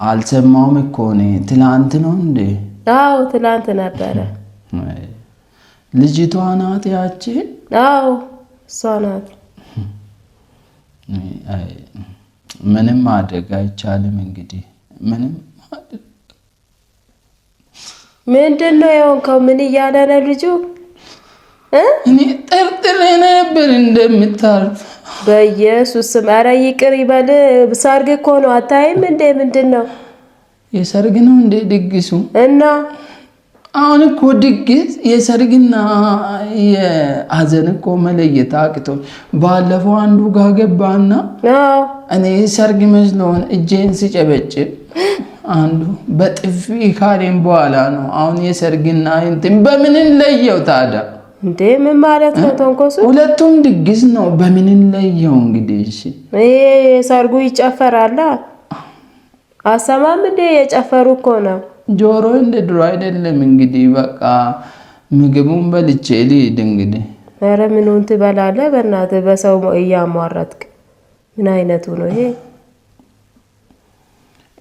አልሰማውም እኮ ነው ትላንት ነው እንዴ አዎ ትላንት ነበረ ልጅቷ ናት ያቺ አዎ እሷ ናት ምንም ማድረግ አይቻልም እንግዲህ ምንም ምንድነው የሆንከው ምን እያለ ነው ልጁ እኔ ጠርጥሬ ነበር እንደምታርፍ በኢየሱስ ስም ኧረ ይቅር ይበል ሰርግ እኮ ነው አታይም እንዴ ምንድነው የሰርግ ነው እንዴ ድግሱ እና አሁን እኮ ድግስ የሰርግና የአዘን እኮ መለየት አቅቶ ባለፈው አንዱ ጋር ገባና እኔ ሰርግ መስሎን እጄን ሲጨበጭብ አንዱ በጥፊ ካሬም በኋላ ነው አሁን የሰርግና እንትን በምን ለየው ታዲያ እንዴ ምን ማለት ነው ተንኮሱ ሁለቱም ድግስ ነው በምን ለየው እንግዲህ እሺ ሰርጉ ይጨፈራል አሰማም እንዴ የጨፈሩ እኮ ነው ጆሮ እንደ ድሮ አይደለም እንግዲህ በቃ ምግቡን በልቼ ልሂድ እንግዲህ ኧረ ምኑን ትበላለህ በእናትህ በሰው እያሟረትክ ምን አይነቱ ነው ይሄ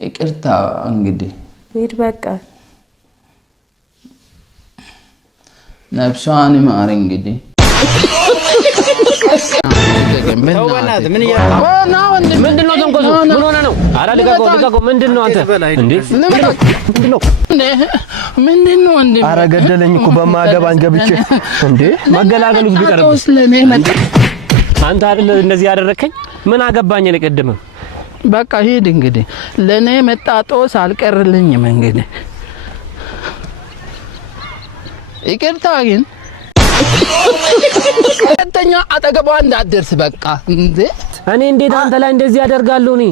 ይቅርታ እንግዲህ ሂድ በቃ ነፍሷን ይማር እንግዲህ ምንድነው ተንኮሱ ምን ሆነ ነው አራ ልቀቀው ምንድነው አንተ እንዴ ምንድነው እንዴ አራ ገደለኝ እኮ በማገባን ገብቼ እንዴ መገላገሉስ ቢቀርብ አንተ አይደል እንደዚህ ያደረከኝ ምን አገባኝ ለቀደመ በቃ ሂድ እንግዲህ ለኔ መጣጦስ አልቀርልኝም እንግዲህ ይቅርታ ግን ከተኛ አጠገቧ እንዳትደርስ በቃ እንዴ እኔ እንዴት አንተ ላይ እንደዚህ ያደርጋለሁ እኔ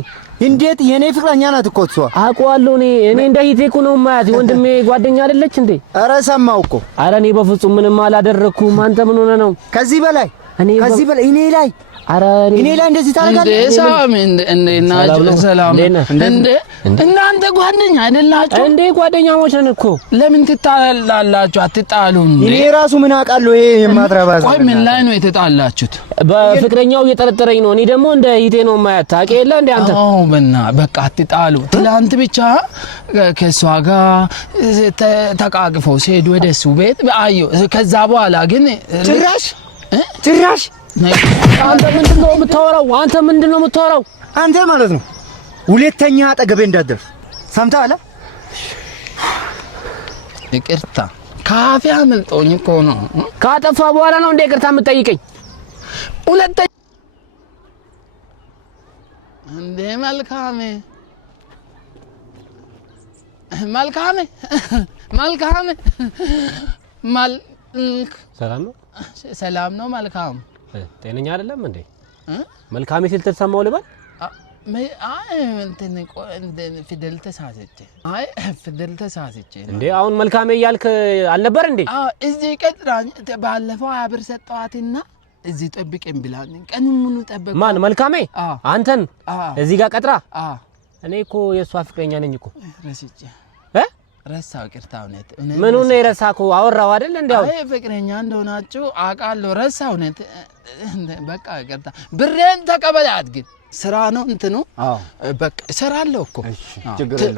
እንዴት የኔ ፍቅረኛ ናት እኮ እሷ አውቀዋለሁ እኔ እንደ ሂቴኩ ነው ማያት ወንድሜ ጓደኛ አይደለች እንዴ አረ ሰማው እኮ አረ እኔ በፍጹም ምንም አላደረኩም አንተ ምን ሆነ ነው ከዚህ በላይ እኔ ላይ አረ እኔ ላይ እንደዚህ ታረጋለህ እንዴ ሰላም እንዴ ሰላም እንዴ እናንተ ጓደኛ አይደላችሁ እንዴ ጓደኛሞች ነን እኮ ለምን ትጣላላችሁ አትጣሉ እንዴ እኔ ራሱ ምን አውቃለሁ ይሄ የማትረባዝ ቆይ ምን ላይ ነው የተጣላችሁት በፍቅረኛው እየጠረጠረኝ ነው እኔ ደግሞ እንደ ሂቴ ነው ማያት ታውቂ የለ እንዴ አንተ አዎ በቃ አትጣሉ ትላንት ብቻ ከሷ ጋር ተቃቅፈው ሲሄዱ ወደሱ ቤት አዩ ከዛ በኋላ ግን ጭራሽ አንተ ምንድነው የምታወራው አንተ ማለት ነው ሁለተኛ አጠገቤ እንዳትደርስ ሰምተሃል ይቅርታ ካፌ አመልጦኝ እኮ ነው ካጠፋ በኋላ ነው እንደ ይቅርታ የምትጠይቀኝ ሁለተኛ እንደ መልካሜ ሰላም ነው መልካም ጤነኛ አይደለም እንዴ መልካም ሲል ተሰማው ልበል ፊደል ተሳስቼ እንዴ አሁን መልካም እያልክ አልነበር እንዴ እዚህ ቀጥራኝ ባለፈው አብር ሰጣዋትና እዚህ ጠብቀኝ ብላኝ ቀኑን ሙሉ ጠበቀ ማን መልካሜ አንተን እዚህ ጋር ቀጥራ እኔ እኮ የሷ ፍቅረኛ ነኝ እኮ ረሳው ይቅርታ ምን ሆነ የረሳኩ አወራው አይደል እንዴው ፍቅረኛ እንደሆናችሁ አቃለው ረሳው በቃ ይቅርታ ብሬን ተቀበላት ግን ስራ ነው እንትኑ በቃ እሰራለሁ እኮ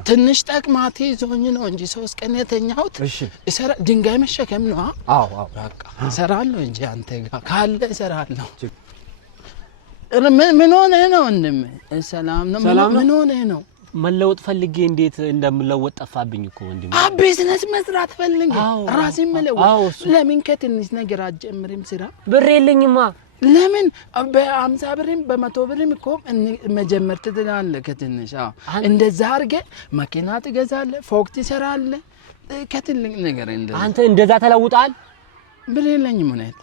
ትንሽ ጠቅማት ይዞኝ ነው እንጂ 3 ቀን የተኛሁት እሰራ ድንጋይ መሸከም ነው በቃ እሰራለሁ እንጂ አንተ ጋር ካለ እሰራለሁ ምን ሆነ ነው እንደም ሰላም ነው ምን ሆነ ነው መለወጥ ፈልጌ እንዴት እንደምለወጥ ጠፋብኝ እኮ ወንድም ቢዝነስ መስራት ፈልጌ ራሴን መለወጥ ለምን ከትንሽ ነገር አጀምርም ስራ ብር የለኝማ ለምን በ50 ብርም በ100 ብርም እኮ መጀመር ትችላለህ ከትንሽ እንደዛ አርገ መኪና ትገዛለህ ፎቅ ትሰራለህ ከትልቅ ነገር አንተ እንደዛ ተለውጣል ብር የለኝም ማለት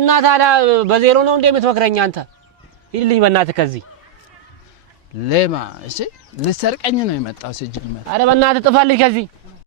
እና ታዲያ በዜሮ ነው እንደምትወክረኝ አንተ ይልኝ በእናትህ ከዚህ ለማ እሺ ልሰርቀኝ ነው የመጣው ሲጀመር አረ በእናትህ ጥፋልኝ ከዚህ